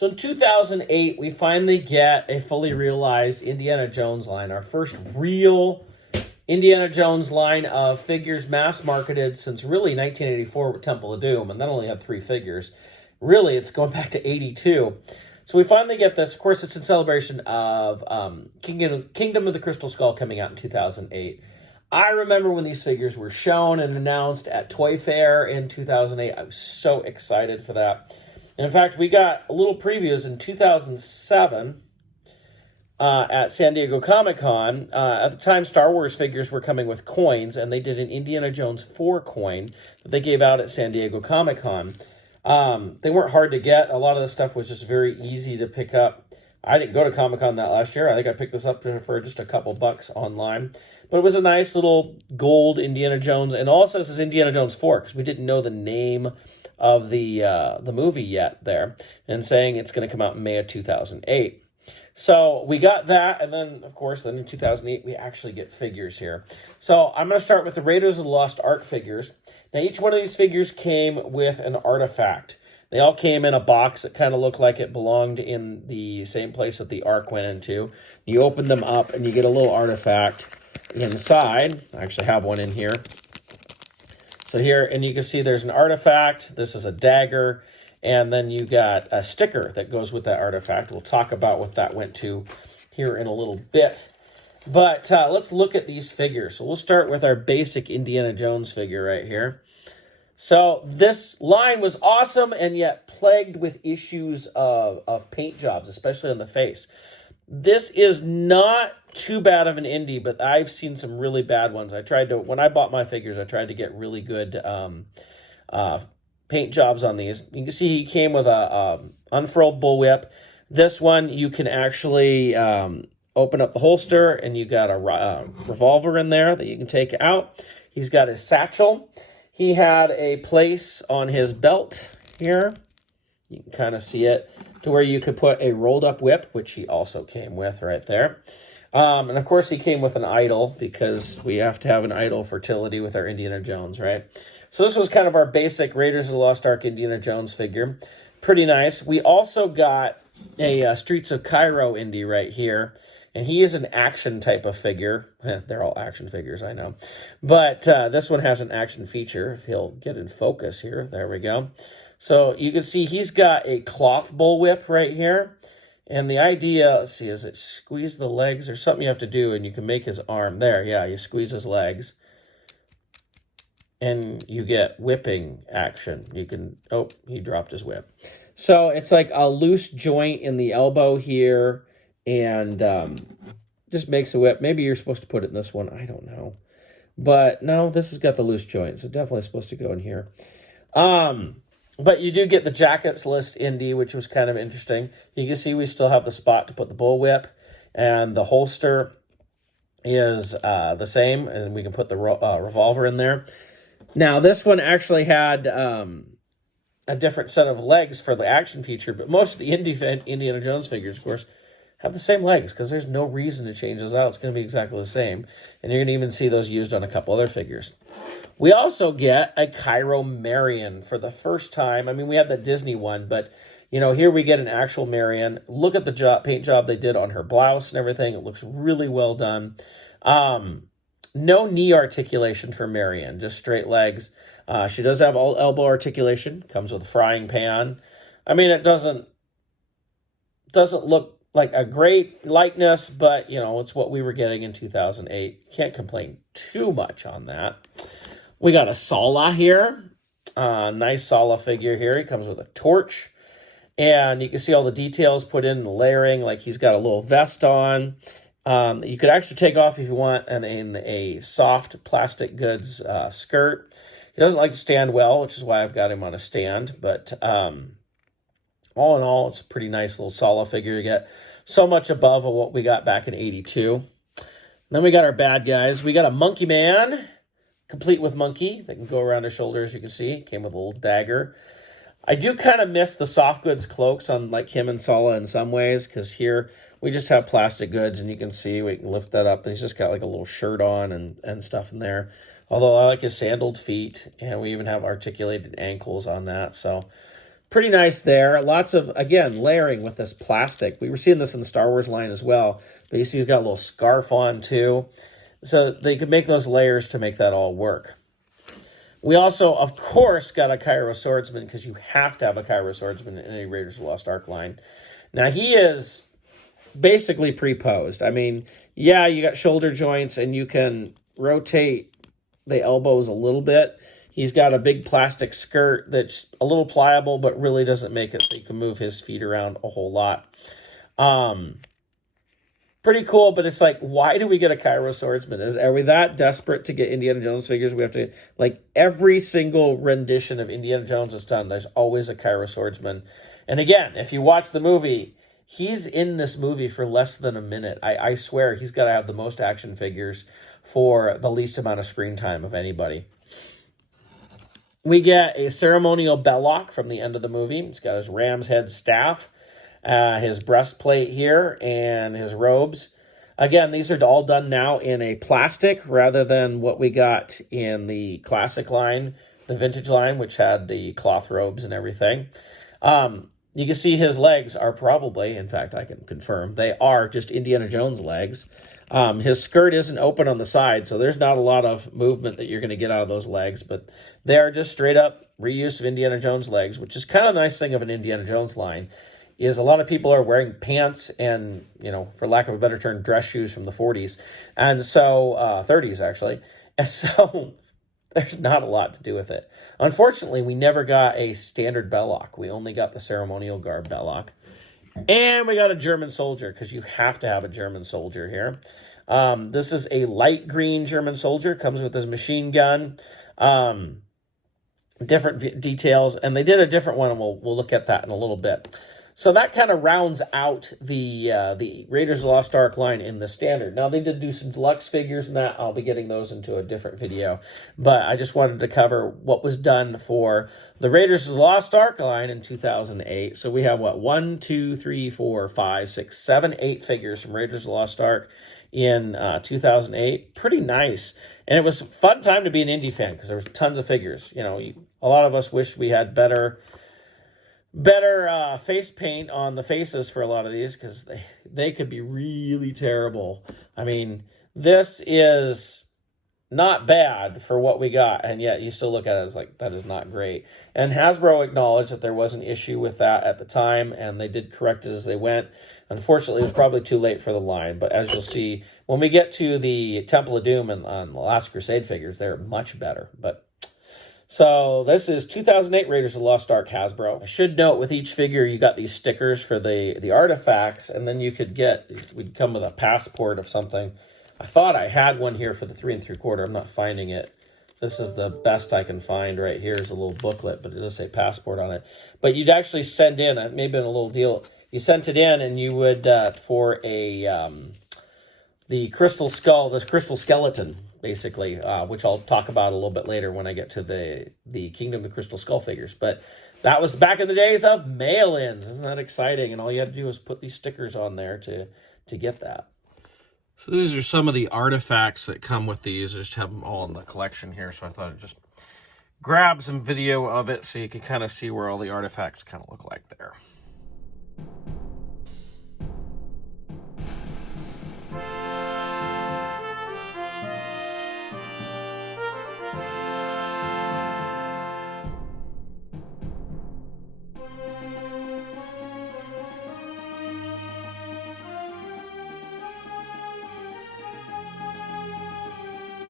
So in 2008, we finally get a fully realized Indiana Jones line, our first real Indiana Jones line of figures mass marketed since really 1984 with Temple of Doom, and that only had 3 figures. Really, it's going back to 82. So we finally get this. Of course, it's in celebration of Kingdom of the Crystal Skull coming out in 2008. I remember when these figures were shown and announced at Toy Fair in 2008. I was so excited for that. And in fact, we got a little previews in 2007 at San Diego Comic-Con. At the time, Star Wars figures were coming with coins, and they did an Indiana Jones 4 coin that they gave out at San Diego Comic-Con. They weren't hard to get. A lot of the stuff was just very easy to pick up. I didn't go to Comic-Con that last year. I think I picked this up for just a couple bucks online. But it was a nice little gold Indiana Jones. And also this is Indiana Jones 4 because we didn't know the name of the movie yet there. And saying it's going to come out in May of 2008. So we got that. And then, of course, then in 2008, we actually get figures here. So I'm going to start with the Raiders of the Lost Ark figures. Now, each one of these figures came with an artifact. They all came in a box that kind of looked like it belonged in the same place that the Ark went into. You open them up and you get a little artifact inside. I actually have one in here. So here, and you can see there's an artifact. This is a dagger. And then you got a sticker that goes with that artifact. We'll talk about what that went to here in a little bit. But let's look at these figures. So we'll start with our basic Indiana Jones figure right here. So this line was awesome and yet plagued with issues of paint jobs, especially on the face. This is not too bad of an indie, but I've seen some really bad ones. When I bought my figures, I tried to get really good paint jobs on these. You can see he came with a unfurled bullwhip. This one, you can actually open up the holster, and you got a revolver in there that you can take out. He's got his satchel. He had a place on his belt here. You can kind of see it to where you could put a rolled up whip, which he also came with right there. And of course, he came with an idol because we have to have an idol fertility with our Indiana Jones, right? So this was kind of our basic Raiders of the Lost Ark Indiana Jones figure. Pretty nice. We also got a Streets of Cairo indie right here. And he is an action type of figure. They're all action figures, I know. But this one has an action feature. If he'll get in focus here. There we go. So you can see he's got a cloth bullwhip right here. And the idea, let's see, is it squeeze the legs or something you have to do, and you can make his arm. There, yeah, you squeeze his legs. And you get whipping action. You can, oh, he dropped his whip. So it's like a loose joint in the elbow here. And just makes a whip. Maybe you're supposed to put it in this one. I don't know. But no, this has got the loose joints. It's definitely supposed to go in here. But you do get the Jackets List indie, which was kind of interesting. You can see we still have the spot to put the bullwhip. And the holster is the same. And we can put the revolver in there. Now, this one actually had a different set of legs for the action feature. But most of the Indiana Jones figures, of course, have the same legs because there's no reason to change those out. It's going to be exactly the same. And you're going to even see those used on a couple other figures. We also get a Cairo Marion for the first time. I mean, we had the Disney one, but, you know, here we get an actual Marion. Look at the paint job they did on her blouse and everything. It looks really well done. No knee articulation for Marion, just straight legs. She does have all elbow articulation. Comes with a frying pan. I mean, it doesn't look like a great likeness, but, you know, it's what we were getting in 2008. Can't complain too much on that. We got a Sala here. Nice Sala figure here. He comes with a torch. And you can see all the details put in the layering. Like he's got a little vest on. You could actually take off if you want and in a soft plastic goods skirt. He doesn't like to stand well, which is why I've got him on a stand. But all in all, it's a pretty nice little Sala figure. You get so much above of what we got back in 82. Then we got our bad guys. We got a Monkey Man, complete with monkey. That can go around his shoulders, you can see. Came with a little dagger. I do kind of miss the soft goods cloaks on like him and Sala in some ways, because here we just have plastic goods, and you can see we can lift that up. And he's just got like a little shirt on and stuff in there. Although I like his sandaled feet, and we even have articulated ankles on that. So pretty nice there. Lots of, again, layering with this plastic. We were seeing this in the Star Wars line as well. But you see he's got a little scarf on too. So they could make those layers to make that all work. We also, of course, got a Cairo Swordsman, because you have to have a Cairo Swordsman in any Raiders of the Lost Ark line. Now, he is basically pre-posed. I mean, yeah, you got shoulder joints, and you can rotate the elbows a little bit. He's got a big plastic skirt that's a little pliable, but really doesn't make it so you can move his feet around a whole lot. Pretty cool, but it's like, why do we get a Cairo Swordsman? Are we that desperate to get Indiana Jones figures? We have to, like, every single rendition of Indiana Jones is done, there's always a Cairo Swordsman. And again, if you watch the movie, he's in this movie for less than a minute. I swear he's got to have the most action figures for the least amount of screen time of anybody. We get a ceremonial Belloc from the end of the movie. He's got his ram's head staff, his breastplate here, and his robes. Again, these are all done now in a plastic rather than what we got in the classic line, the vintage line, which had the cloth robes and everything. You can see his legs are probably, in fact, I can confirm, they are just Indiana Jones legs. His skirt isn't open on the side, so there's not a lot of movement that you're going to get out of those legs, but they are just straight up reuse of Indiana Jones legs, which is kind of the nice thing of an Indiana Jones line, is a lot of people are wearing pants and, you know, for lack of a better term, dress shoes from the 40s, and so, 30s actually, and so there's not a lot to do with it. Unfortunately, we never got a standard Belloc. We only got the ceremonial garb Belloc. And we got a German soldier, because you have to have a German soldier here. This is a light green German soldier, comes with his machine gun, different details, and they did a different one, and we'll look at that in a little bit. So that kind of rounds out the Raiders of the Lost Ark line in the standard. Now, they did do some deluxe figures and that. I'll be getting those into a different video. But I just wanted to cover what was done for the Raiders of the Lost Ark line in 2008. So we have, what, 1, 2, 3, 4, 5, 6, 7, 8 figures from Raiders of the Lost Ark in 2008. Pretty nice. And it was a fun time to be an indie fan, because there was tons of figures. You know, a lot of us wish we had better face paint on the faces for a lot of these, because they could be really terrible. I mean, this is not bad for what we got, and yet you still look at it as like, that is not great. And Hasbro acknowledged that there was an issue with that at the time, and they did correct it as they went. Unfortunately, it was probably too late for the line, but as you'll see, when we get to the Temple of Doom and on the Last Crusade figures, they're much better. But so this is 2008 Raiders of the Lost Ark Hasbro. I should note, with each figure, you got these stickers for the artifacts, and then you could we'd come with a passport of something. I thought I had one here for the 3 3/4. I'm not finding it. This is the best I can find right here, is a little booklet, but it does say passport on it. But you'd actually send in, maybe in a little deal, you sent it in, and you would, for the crystal skull, the crystal skeleton, basically, which I'll talk about a little bit later when I get to the Kingdom of Crystal Skull figures. But that was back in the days of mail-ins. Isn't that exciting? And all you had to do was put these stickers on there to get that. So these are some of the artifacts that come with these. I just have them all in the collection here, so I thought I'd just grab some video of it so you can kind of see where all the artifacts kind of look like there.